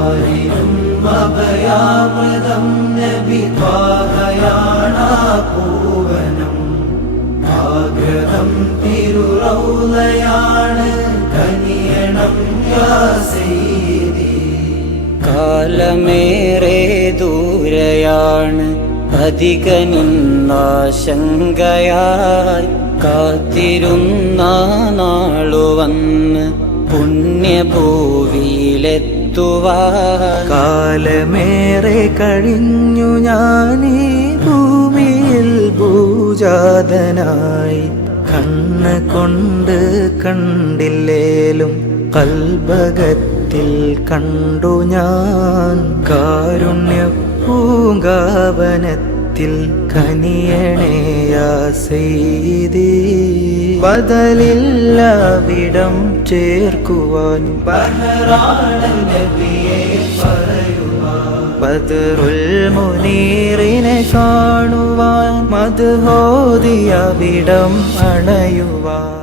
ആരിലും അഭയാമൃതം നബി ത്വാഹയാണാ പൂവനം. ആഗ്രഹം തിരുറൗളയാണ് കനിയണം യാ സയ്യിദി. കാലമേറെ ദൂരെയാണ് അധിക നിന്നാശങ്കയായി കാത്തിരുന്ന നാളു വന്ന് പുണ്യഭൂവിയിലെത്തുവാൻ. കാലമേറെ കഴിഞ്ഞു ഞാനീ ഭൂമിയിൽ ഭൂജാതനായി. കണ്ണ് കൊണ്ട് കണ്ടില്ലേലും കൽബകത്തിൽ കണ്ടു ഞാൻ. കാരുണ്യ പൂങ്കാവനത്തിൽ കനിയണേ യാ സയ്യിദി. ബദലില്ലാവിടം ചേർക്കുവാൻ ബഹറാണ് നബിയെ പറയുവാൻ. ബദറുൽ മുനീറിനെ കാണുവാൻ മദ്ഹോദിയവിടം അണയുവാൻ.